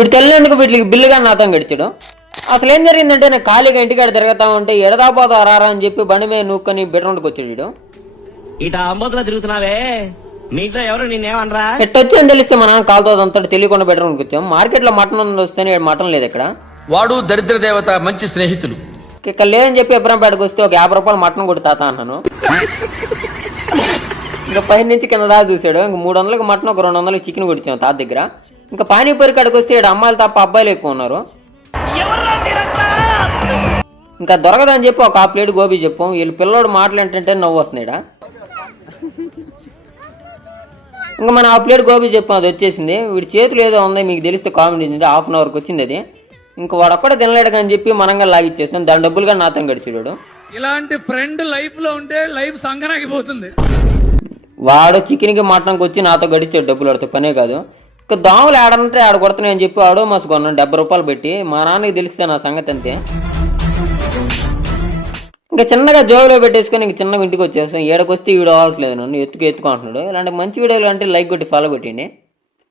వీడు తెలియనందుకు వీటికి బిల్లుగా నాతో గడిచాడు. అసలు ఏం జరిగిందంటే నేను ఖాళీగా ఇంటికాడ తిరగతా ఉంటే ఎడదాపోతా రారా అని చెప్పి బండి మీద నూక్కొని బెడ్రౌండ్కి వచ్చాడు వీడు. ఇట అంబోతులో తిరుగుతున్నావే, మీ ఇంట్లో ఎవరు నిన్నేమనరా? ఎట్టొచ్చి అని తెలిస్తే మా నాన్న కాలుతో అంతా తెలియకుండా బెడ్రౌండ్కి వచ్చాం. మార్కెట్లో మటన్ వస్తేనే మటన్ లేదు ఇక్కడ. వాడు దరిద్ర దేవత, మంచి స్నేహితులు. ఇక్కడ లేదని చెప్పి ఎబ్రంపేటకు వస్తే ఒక 50 రూపాయలు మటన్ కొట్టి తాత అన్నాను. ఇంకా పై నుంచి కింద దాకా చూసాడు. ఇంక 300కి మటన్, ఒక 200కి చికెన్ కొట్టించాం తాత దగ్గర. ఇంకా పానీపూరి కాడికి వస్తే ఇక్కడ అమ్మాయిలు తప్ప అబ్బాయిలు ఎక్కువ ఉన్నారు. ఇంకా దొరకదని చెప్పి ఒక 1/2 ప్లేట్ గోబీ చెప్పాం. వీళ్ళు పిల్లోడు మాటలు ఏంటంటే నవ్వు వస్తున్నాయిడా. ఇంకా మనం 1/2 ప్లేట్ గోబీ చెప్పాం, అది వచ్చేసింది. వీడి చేతులు ఏదో ఉంది, మీకు తెలిస్తే కామెంట్ చేసింది. 1/2 అవర్కి వచ్చింది అది. ఇంకా వాడు ఒక్కడే తినలేడు అని చెప్పి మనంగా లాగిచ్చేసాం. దాని డబ్బులుగా నాతో గడిచాడు. ఇలాంటి ఫ్రెండ్ లైఫ్ లో ఉంటే లైఫ్ సంగనాగిపోతుంది. వాడు చికెన్కి మటన్కి వచ్చి నాతో గడిచాడు డబ్బులు, ఆడితే పనే కాదు. ఇంకా దోమలు ఆడంటే ఆడ కొడుతున్నాయి అని చెప్పి ఆడో మాసు కొన్నాను 70 రూపాయలు పెట్టి. మా నాన్నకి తెలిస్తే నా సంగతి అంతే. ఇంకా చిన్నగా జోబులో పెట్టేసుకొని ఇంక చిన్నగా ఇంటికి వచ్చేస్తాం. ఏడకొస్తే వీడియో అవ్వట్లేదు, నన్ను ఎత్తుకుంటున్నాడు. ఇలాంటి మంచి వీడియోలు అంటే లైక్ కొట్టి ఫాలో కొట్టండి.